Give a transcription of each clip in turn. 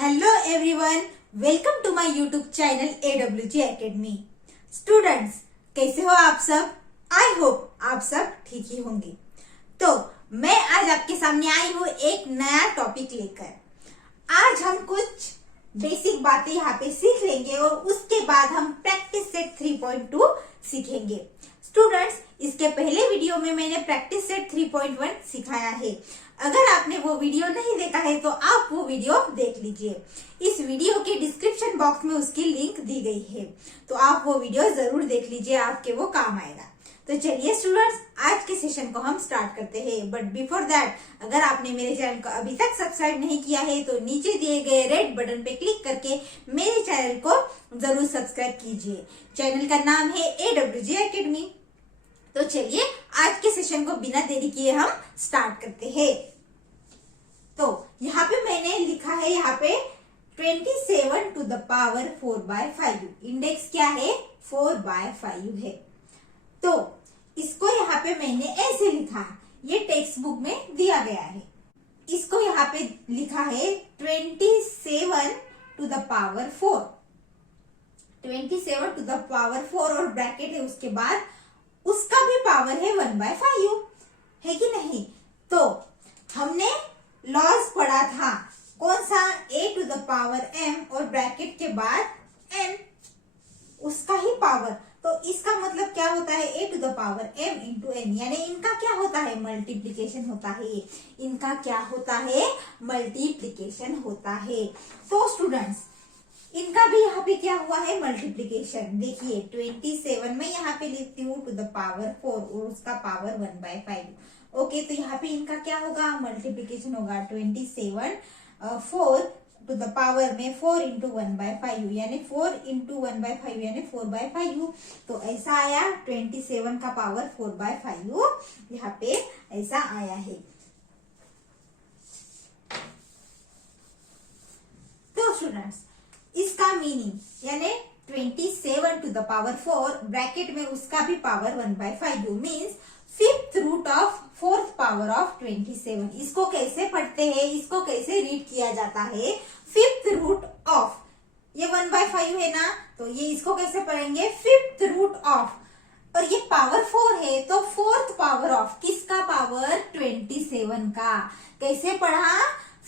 Hello everyone, welcome to my YouTube channel AWG academy. Students, कैसे हो आप सब? आई होप आप सब ठीक ही होंगे। तो मैं आज आपके सामने आई हूँ एक नया टॉपिक लेकर। आज हम कुछ बेसिक बातें यहाँ पे सीख लेंगे और उसके बाद हम प्रैक्टिस सेट 3.2 सीखेंगे। स्टूडेंट्स, इसके पहले वीडियो में मैंने प्रैक्टिस सेट 3.1 सिखाया है। अगर आपने वो वीडियो नहीं देखा है तो आप वो वीडियो देख लीजिए। इस वीडियो के डिस्क्रिप्शन बॉक्स में उसकी लिंक दी गई है, तो आप वो वीडियो जरूर देख लीजिए, आपके वो काम आएगा। तो चलिए स्टूडेंट्स, आज के सेशन को हम स्टार्ट करते हैं। बट बिफोर दैट, अगर आपने मेरे चैनल को अभी तक सब्सक्राइब नहीं किया है तो नीचे दिए गए रेड बटन पे क्लिक करके मेरे चैनल को जरूर सब्सक्राइब कीजिए। चैनल का नाम है AWG एकेडमी। तो चलिए आज के सेशन को बिना देरी किए हम स्टार्ट करते हैं। तो यहाँ पे मैंने लिखा है, यहाँ पे 27 to the power 4/5। इंडेक्स क्या है? 4/5 है। तो इसको यहाँ पे मैंने ऐसे लिखा, ये टेक्स्ट बुक में दिया गया है। इसको यहाँ पे लिखा है 27 to the power 4। 27 to the power 4 और ब्रैकेट है, उसके बाद उसका भी पावर है 1/5, है कि नहीं? तो हमने लॉज पढ़ा था, कौन सा? a to the power m और ब्रैकेट के बाद n, उसका ही पावर। तो इसका मतलब क्या होता है? a to the power m into n, यानी इनका क्या होता है? मल्टीप्लीकेशन होता है। इनका क्या होता है? मल्टीप्लीकेशन होता है। तो स्टूडेंट्स, इनका भी यहाँ पे क्या हुआ है? मल्टीप्लीकेशन। देखिए 27 में यहाँ पे लिखती हूँ टू द पावर 4 और उसका पावर 1/5। ओके, तो यहाँ पे इनका क्या होगा? मल्टीप्लीकेशन होगा। 27 4 टू द पावर में 4 इंटू 1/5, यानी 4 इंटू 1/5 यानी 4/5। तो ऐसा आया, 27 का पावर 4/5 यहाँ पे ऐसा आया है। तो स्टूडेंट्स, इसका मीनिंग यानी 27 टू द पावर 4 ब्रैकेट में उसका भी power 1/5 means 5th root of 4th power of 27। इसको कैसे पढ़ते हैं? इसको कैसे रीड किया जाता है? 5th रूट ऑफ, ये 1/5 है ना, तो ये इसको कैसे पढ़ेंगे? 5th रूट ऑफ, और ये पावर 4 है तो 4th पावर ऑफ किसका पावर? 27 का। कैसे पढ़ा?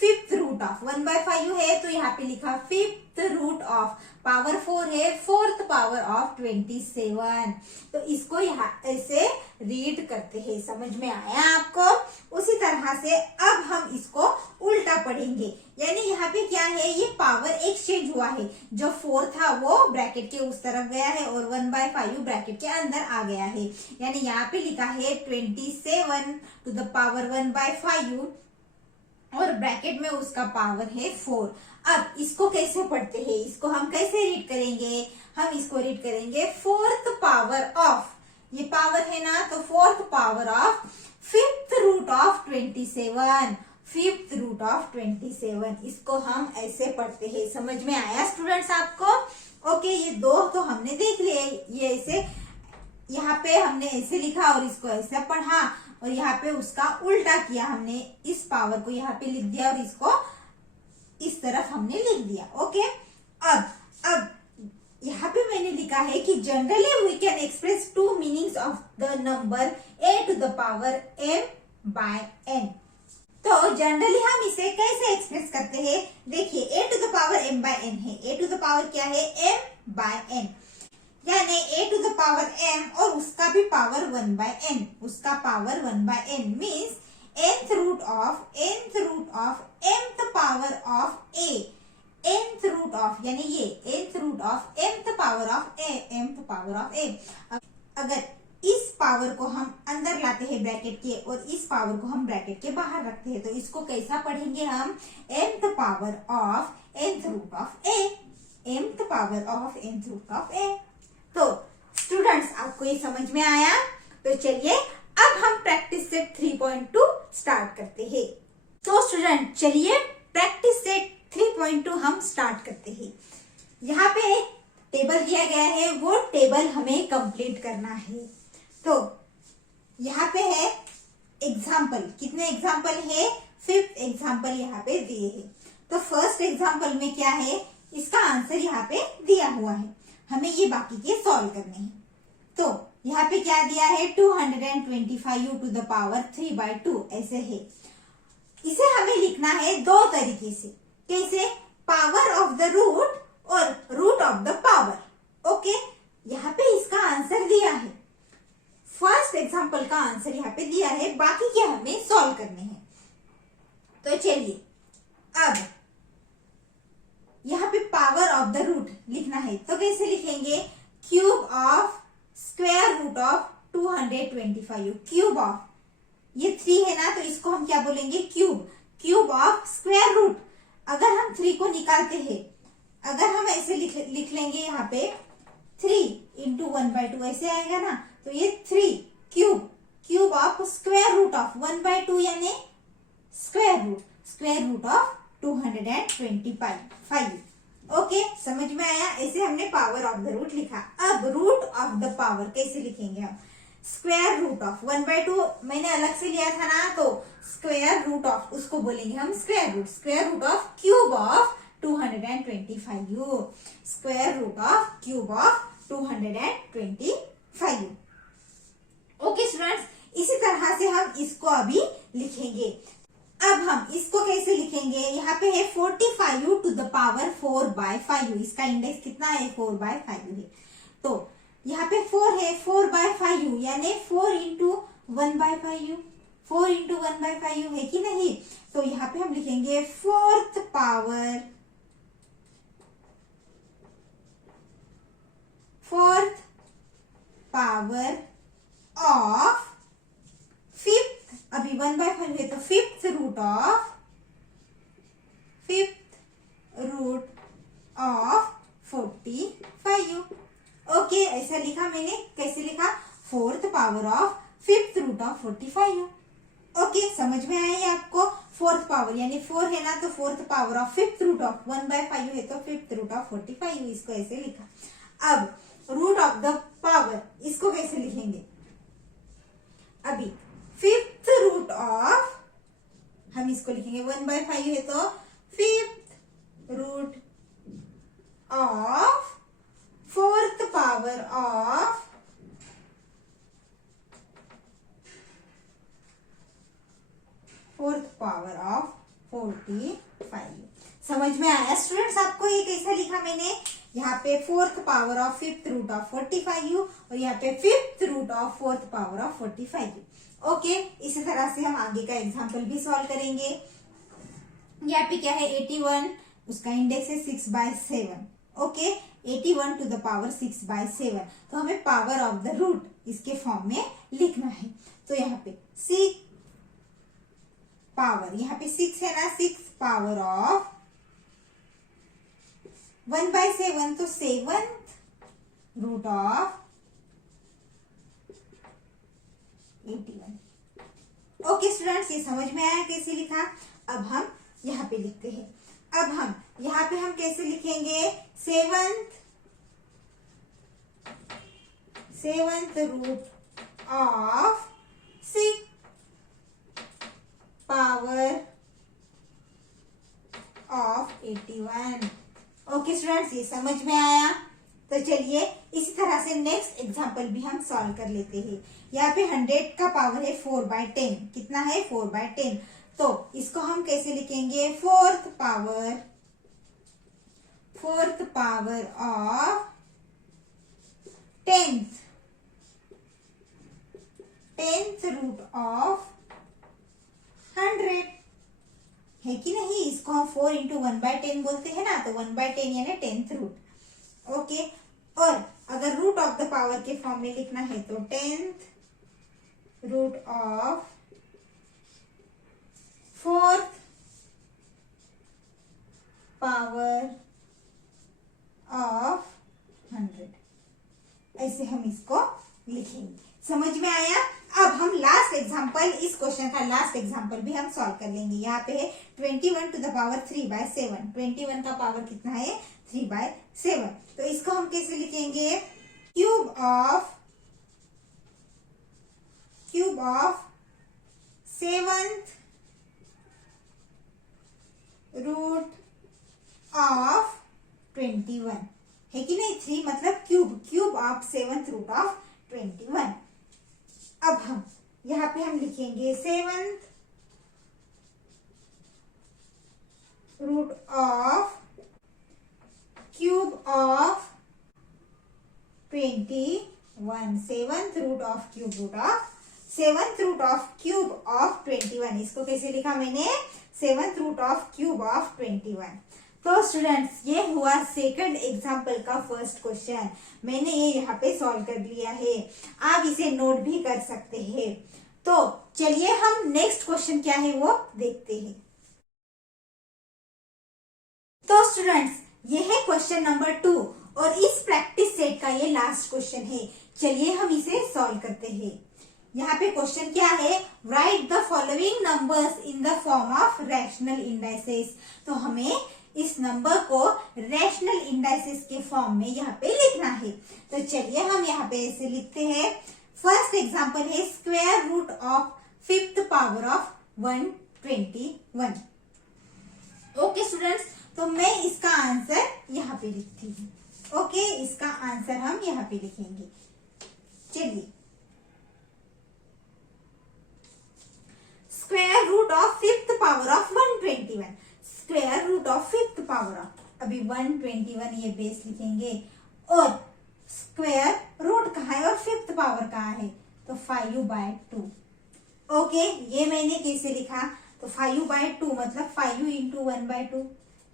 5th रूट ऑफ 1/5 है तो यहाँ पे लिखा 5th रूट ऑफ, पावर 4 है, 4th पावर ऑफ 27। तो इसको यहाँ ऐसे रीड करते हैं। समझ में आया आपको? उसी तरह से अब हम इसको उल्टा पढ़ेंगे, यानी यहाँ पे क्या है? ये पावर एक्सचेंज हुआ है। जो 4 था वो ब्रैकेट के उस तरफ गया है और 1/5 ब्रैकेट के अंदर आ गया है। यानी यहाँ पे लिखा है 27 टू द पावर 1/5 और ब्रैकेट में उसका पावर है 4। अब इसको कैसे पढ़ते हैं? इसको हम कैसे रीड करेंगे? हम इसको रीड करेंगे 4th पावर ऑफ, ये पावर है ना, तो 4th power of 5th root of 27। 5th root of 27, इसको हम ऐसे पढ़ते हैं। समझ में आया स्टूडेंट्स आपको? ओके, ये दो तो हमने देख लिए। ये ऐसे यहाँ पे हमने ऐसे लिखा और इसको ऐसे पढ़ा, और यहाँ पे उसका उल्टा किया हमने। इस पावर को यहाँ पे लिख दिया और इसको इस तरफ हमने लिख दिया। ओके, अब यहाँ पे मैंने लिखा है कि generally we can express two meanings of the number a to the power m/n। तो जनरली हम इसे कैसे एक्सप्रेस करते हैं? देखिए a to the power m/n है। a टू द पावर क्या है? m/n, यानी a to the power m और उसका भी पावर 1/n, उसका power 1/n means nth root of mth power of a, nth root of, यानी ये nth root of mth power of a। अगर इस पावर को हम अंदर लाते हैं ब्रैकेट के और इस पावर को हम ब्रैकेट के बाहर रखते हैं, तो इसको कैसा पढ़ेंगे हम? mth power of nth root of a, mth power of nth root of a। तो स्टूडेंट्स, आपको ये समझ में आया? तो चलिए अब हम प्रैक्टिस सेट 3.2 स्टार्ट करते हैं। तो स्टूडेंट, चलिए प्रैक्टिस सेट 3.2 हम स्टार्ट करते हैं। यहाँ पे टेबल दिया गया है, वो टेबल हमें कंप्लीट करना है। तो यहाँ पे है एग्जाम्पल, कितने एग्जाम्पल है? 5th एग्जाम्पल यहाँ पे दिए हैं। तो फर्स्ट एग्जाम्पल में क्या है, इसका आंसर यहाँ पे दिया हुआ है, हमें ये बाकी के सॉल्व करने हैं। तो यहाँ पे क्या दिया है, 225u टू द पावर 3/2 ऐसे है। इसे हमें लिखना है दो तरीके से, कैसे, पावर ऑफ द रूट और root of the power. Okay, यहाँ पे इसका आंसर दिया है, फर्स्ट एग्जाम्पल का आंसर यहाँ पे दिया है, बाकी के हमें सॉल्व करने हैं। तो चलिए अब यहाँ पे पावर ऑफ द रूट लिखना है, तो कैसे लिखेंगे, cube of square root of 225, cube of, ये 3 है ना, तो इसको हम क्या बोलेंगे, cube, cube of square root. अगर हम 3 को निकालते हैं, अगर हम ऐसे लिख लेंगे यहाँ पे 3 इंटू 1/2 ऐसे आएगा ना, तो ये 3 cube, cube of square root of 1/2 यानी स्क्वायर रूट ऑफ 225। ओके, समझ में आया, ऐसे हमने पावर ऑफ द रूट लिखा। अब रूट ऑफ द पावर कैसे लिखेंगे हम, स्क्वायर रूट ऑफ 1/2 मैंने अलग से लिया था ना, तो स्क्वायर रूट ऑफ उसको बोलेंगे हम square root of cube of 225, square root of cube of 225। Okay students, इसी तरह से हम इसको अभी लिखेंगे। अब हम इसको कैसे लिखेंगे, यहाँ पे है 45 टू द पावर 4/5, इसका इंडेक्स कितना है, 4/5 है। तो यहाँ पे 4 है, 4/5 यानी 4 इंटू 1/5, 4 इंटू 1/5 है कि नहीं। तो यहाँ पे हम लिखेंगे फोर्थ पावर ऑफ फिफ्थ, अभी 1/5 है तो फिफ्थ रूट ऑफ 45। ओके, ऐसा लिखा मैंने, कैसे लिखा, fourth power of fifth root of 45। Okay, समझ में आया ये आपको, फोर्थ पावर यानी 4 है ना, तो fourth power of fifth root of 1/5 है तो फिफ्थ रूट ऑफ 45, इसको ऐसे लिखा। अब रूट ऑफ द पावर, इसको कैसे लिखेंगे, अभी फिफ्थ रूट ऑफ, हम इसको लिखेंगे 1/5 है तो fifth root of fourth power of fourth power of 45। समझ में आया स्टूडेंट्स आपको, ये कैसा लिखा मैंने, यहाँ पे fourth power of fifth root of 45 और यहाँ पे fifth root of fourth power of 45। Okay, इसी तरह से हम आगे का एग्जाम्पल भी सॉल्व करेंगे। यहाँ पे क्या है 81, उसका इंडेक्स है 6/7। ओके, 81 टू द पावर 6/7, तो हमें पावर ऑफ द रूट इसके फॉर्म में लिखना है। तो यहाँ पे 6 पावर, यहाँ पे 6 है ना, 6 पावर ऑफ 1/7 तो 7th root of 81। Okay students, ये समझ में आया कैसे लिखा। अब हम यहाँ पे लिखते हैं, अब हम यहाँ पे हम कैसे लिखेंगे, 7th root of 6 power of 81। Okay students, ये समझ में आया। तो चलिए इसी तरह से नेक्स्ट एग्जांपल भी हम सॉल्व कर लेते हैं। यहाँ पे 100 का पावर है 4/10, कितना है 4/10, तो इसको हम कैसे लिखेंगे, fourth power of 10th root of 100 है कि नहीं, इसको हम 4 इंटू 1/10 बोलते हैं ना, तो 1/10 यानी 10th रूट। ओके, और अगर रूट ऑफ द पावर के फॉर्म में लिखना है तो 10th root of fourth power of 100, ऐसे हम इसको लिखेंगे। समझ में आया। अब हम लास्ट एग्जांपल, इस क्वेश्चन का लास्ट एग्जांपल भी हम सॉल्व कर लेंगे। यहाँ पे है 21 टू द पावर 3/7, 21 का पावर कितना है 3/7, तो इसको हम कैसे लिखेंगे, क्यूब ऑफ 7th रूट 21 है कि नहीं, 3 मतलब cube of 7th root of 21। अब हम यहाँ पे हम लिखेंगे 7th root of cube of 21, 7th root of cube of 21। इसको कैसे लिखा मैंने, 7th root of cube of 21। तो स्टूडेंट्स ये हुआ सेकंड एग्जाम्पल का फर्स्ट क्वेश्चन, मैंने ये यहाँ पे सॉल्व कर लिया है, आप इसे नोट भी कर सकते हैं। तो चलिए हम नेक्स्ट क्वेश्चन क्या है वो देखते हैं। तो स्टूडेंट्स ये है क्वेश्चन नंबर 2 और इस प्रैक्टिस सेट का ये लास्ट क्वेश्चन है। चलिए हम इसे सॉल्व करते हैं। यहाँ पे क्वेश्चन क्या है, right the following numbers in the form of rational indices. तो हमें इस नंबर को रैशनल इंडाइसेस के फॉर्म में यहाँ पे लिखना है। तो चलिए हम यहाँ पे ऐसे लिखते हैं। फर्स्ट एग्जांपल है square root of 5th power of 121। Okay students, तो मैं इसका आंसर यहाँ पे लिखती हूँ। ओके, इसका आंसर हम यहाँ पे लिखेंगे। चलिए, square root of 5th power of 121, square root of 5th power of, अभी 121 ये बेस लिखेंगे और स्क्वायर रूट कहाँ है और 5th पावर कहाँ है, तो 5/2। ओके, ये मैंने कैसे लिखा, तो 5/2 मतलब 5 इंटू 1/2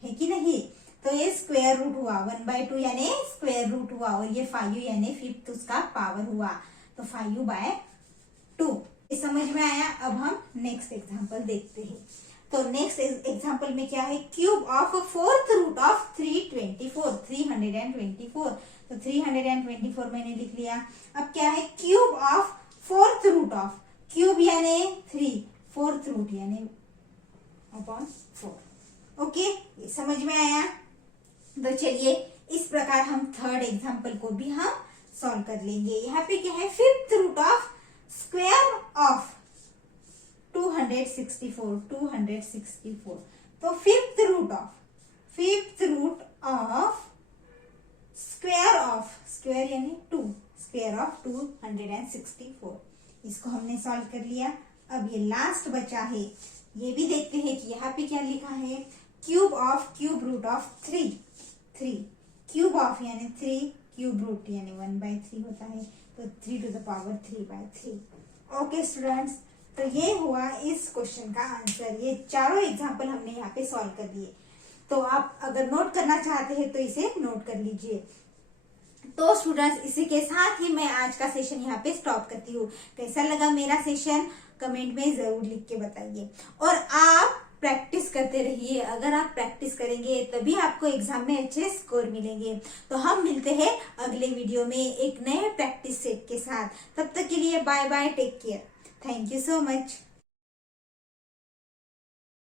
है कि नहीं। तो ये स्क्वायर रूट हुआ, 1/2 यानी स्क्वायर रूट हुआ और ये 5 यानी 5th उसका पावर हुआ, तो 5/2। ये समझ में आया। अब हम नेक्स्ट एग्जांपल देखते हैं। तो नेक्स्ट एग्जांपल में क्या है, cube of 4th root of 324। तो 324 मैंने लिख लिया। अब क्या है, cube of 4th root of, cube यानी 3, 4th रूट यानी अपॉन 4। ओके, ये समझ में आया। तो चलिए इस प्रकार हम थर्ड एग्जांपल को भी हम सॉल्व कर लेंगे। यहाँ पे क्या है, 5th root of square of 264। तो 5th रूट ऑफ स्क्वायर यानी 2, स्क्वायर ऑफ 264, इसको हमने सॉल्व कर लिया। अब ये लास्ट बचा है, ये भी देखते हैं कि यहाँ पे क्या लिखा है, cube root of 3, cube of यानी 3, क्यूब रूट यानी 1/3 होता है, तो 3 to the power 3/3। Okay students, तो ये हुआ इस क्वेश्चन का आंसर। ये चारों एग्जाम्पल हमने यहाँ पे सॉल्व कर दिए। तो आप अगर नोट करना चाहते हैं तो इसे नोट कर लीजिए। तो स्टूडेंट्स इसी के साथ ही मैं आज का सेशन यहाँ पे स्टॉप करती हूँ। कैसा लगा मेरा सेशन कमेंट में जरूर लिख के बताइए और आप प्रैक्टिस करते रहिए। अगर आप प्रैक्टिस करेंगे तभी आपको एग्जाम में अच्छे स्कोर मिलेंगे। तो हम मिलते हैं अगले वीडियो में एक नए प्रैक्टिस सेट के साथ। तब तक के लिए bye bye, take care, thank you so much.